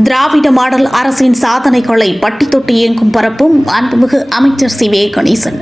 திராவிட model அரசின் சாதனைகளை பட்டி தொட்டி இயங்கும் பரப்பும் மாண்புமிகு அமைச்சர் சி.வே. கணேசன்.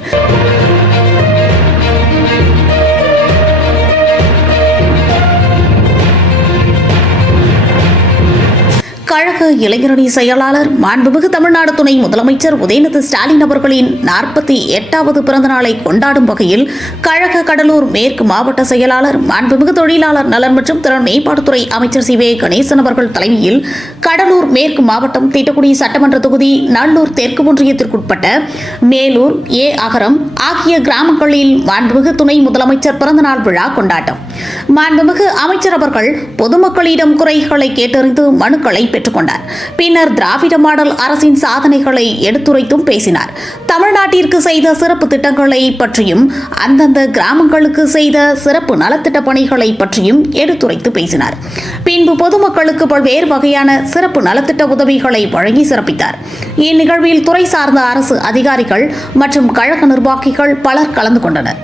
கழக இளைஞரணி செயலாளர் மாண்புமிகு தமிழ்நாடு துணை முதலமைச்சர் உதயநிதி ஸ்டாலின் அவர்களின் 48வது பிறந்த நாளை கொண்டாடும் வகையில் கழக கடலூர் மேற்கு மாவட்ட செயலாளர் மாண்புமிகு தொழிலாளர் நலன் மற்றும் திறன் மேம்பாட்டுத்துறை அமைச்சர் சி.வே. கணேசன் அவர்கள் தலைமையில் கடலூர் மேற்கு மாவட்டம் திட்டக்குடி சட்டமன்ற தொகுதி நல்லூர் தெற்கு ஒன்றியத்திற்குட்பட்ட மேலூர் அகரம் ஆகிய கிராமங்களில் மாண்புமிகு துணை முதலமைச்சர் பிறந்தநாள் விழா கொண்டாட்டம். மாண்புமிகு அமைச்சர் அவர்கள் பொதுமக்களிடம் குறைகளை கேட்டறிந்து மனுக்களை பெற்றுக்கொண்டார். பின்னர் திராவிட மாடல் அரசின் சாதனைகளை எடுத்துரைத்தும் பேசினார். தமிழ்நாட்டிற்கு செய்த சிறப்பு திட்டங்களை பற்றியும் அந்தந்த கிராமங்களுக்கு செய்த சிறப்பு நலத்திட்ட பணிகளை பற்றியும் எடுத்துரைத்து பேசினார். பின்பு பொதுமக்களுக்கு பல்வேறு வகையான சிறப்பு நலத்திட்ட உதவிகளை வழங்கி சிறப்பித்தார். இந்நிகழ்வில் துறை சார்ந்த அரசு அதிகாரிகள் மற்றும் கழக நிர்வாகிகள் பலர் கலந்து கொண்டனர்.